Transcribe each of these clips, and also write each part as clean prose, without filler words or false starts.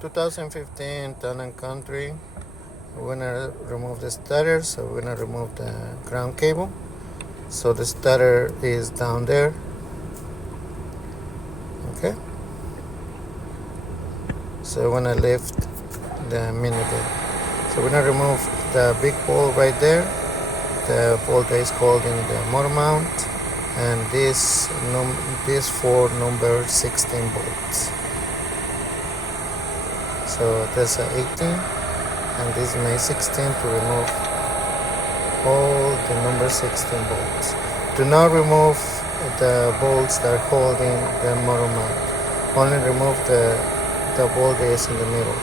2015 Town and Country. We're gonna remove the starter, so we're gonna remove the ground cable. So the starter is down there. Okay. So we're gonna lift the mini bit. So we're gonna remove the big bolt right there. The bolt that is holding the motor mount, and this four number 16 bolts. So there's a 18, and this is my 16 to remove all the number 16 bolts. Do not remove the bolts that are holding the motor mount. Only remove the bolt that is in the middle.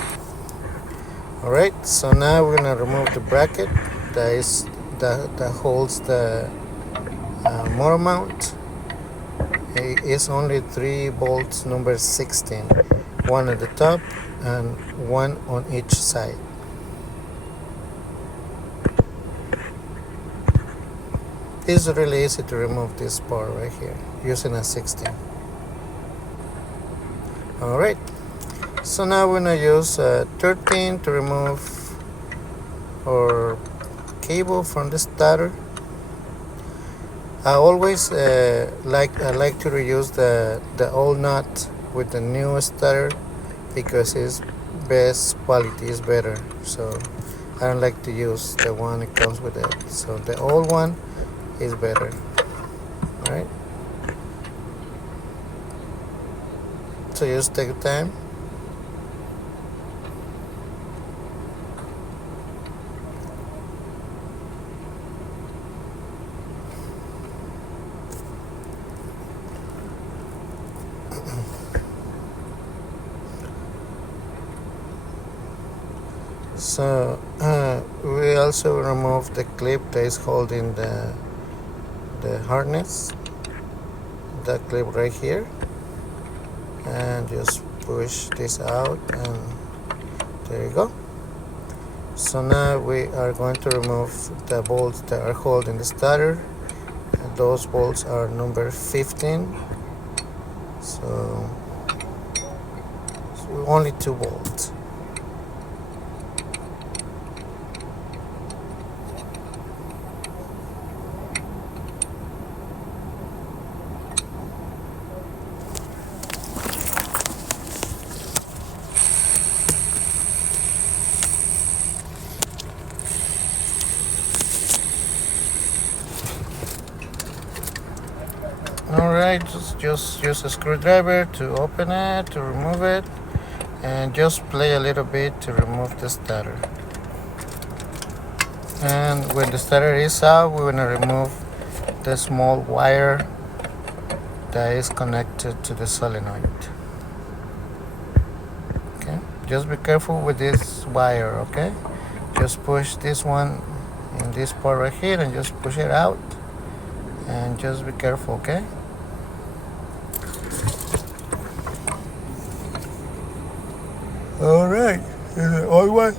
Alright, so now we're gonna remove the bracket that holds the motor mount. It is only 3 bolts number 16, one at the top and one on each side. It's really easy to remove this part right here using a 16. Alright, so now we're going to use 13 to remove our cable from the starter. I always like to reuse the old nut with the new starter because it's best quality, is better. So I don't like to use the one that comes with it. So the old one is better. Right? So just take your time. So we also remove the clip that is holding the harness, that clip right here, and just push this out, and there you go. So now we are going to remove the bolts that are holding the starter, and those bolts are number 15. So only 2 bolts. Alright, just use a screwdriver to open it, to remove it, and just play a little bit to remove the starter. And when the starter is out, we're going to remove the small wire that is connected to the solenoid. Okay, just be careful with this wire, okay? Just push this one in this part right here and just push it out. And just be careful, okay? Alright, is the old one.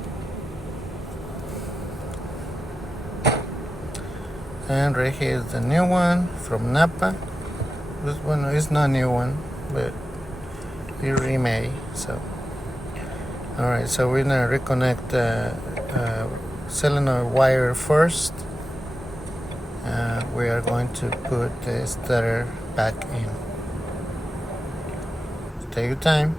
And right here is the new one from Napa. This one is not a new one, but it remade. So, alright, so we're gonna reconnect the solenoid wire first. We are going to put the starter back in. Take your time.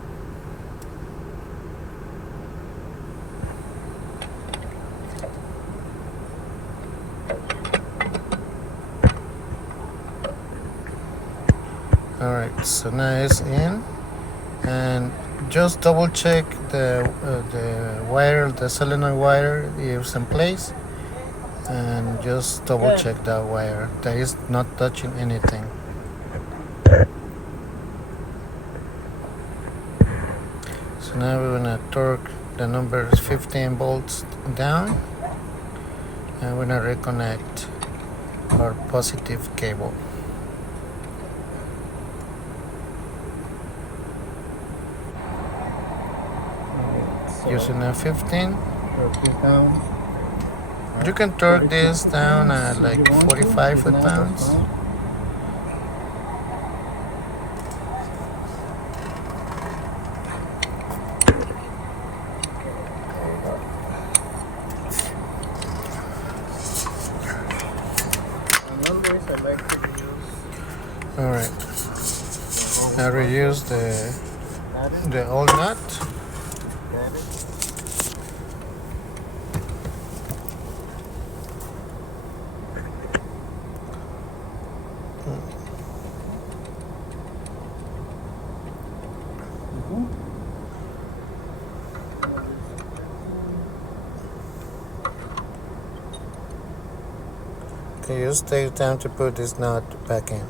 Alright, so now it's in, and just double check the wire, the solenoid wire is in place, and just double check that wire that is not touching anything. So now we're gonna torque the number 15 bolts down, and we're gonna reconnect our positive cable. Using a 15. Torque this down. You can torque this down at like 45 foot-pounds. gonna reuse the old nut. Okay, you just take time to put this nut back in.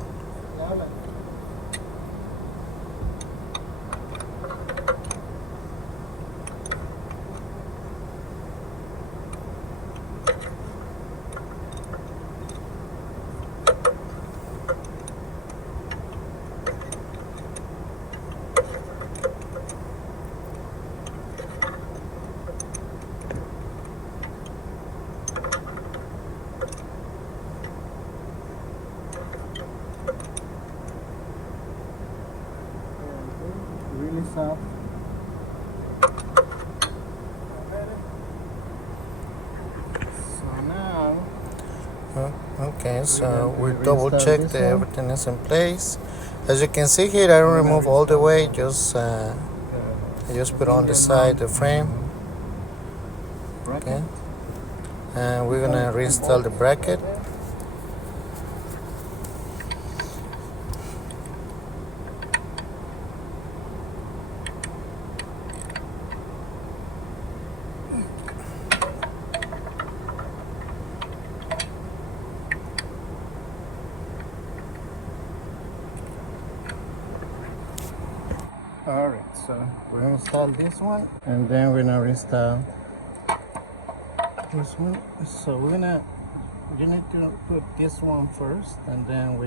Really soft. So now, Okay, so we restart double check this that one. everything is in place. As you can see here, I don't remove all the way, just I just put on the side the frame. Okay, and we're gonna reinstall the bracket. Alright, so we're gonna install this one. And then we're gonna reinstall this one. So you need to put this one first, and then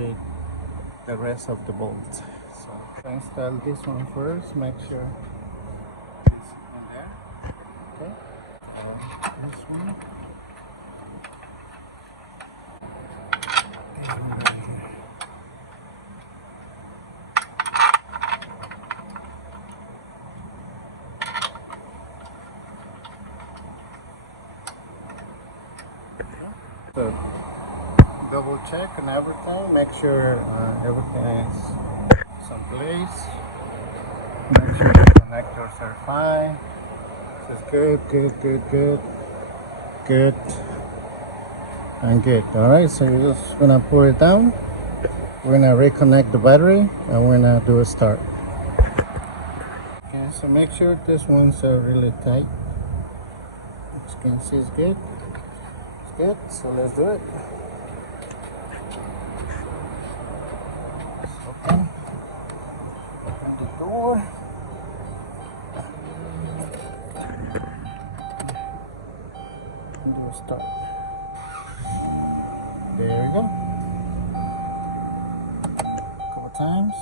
the rest of the bolts. So install this one first, make sure it's in there. Okay. This one. So double check and everything. Make sure everything is someplace. Make sure the connectors are fine. So it's good, and good. All right. So you're just gonna pour it down. We're gonna reconnect the battery, and we're gonna do a start. Okay. So make sure this one's really tight. As you can see, it's good. It's good. So let's do it. Open the door. And do a start. There we go. A couple times.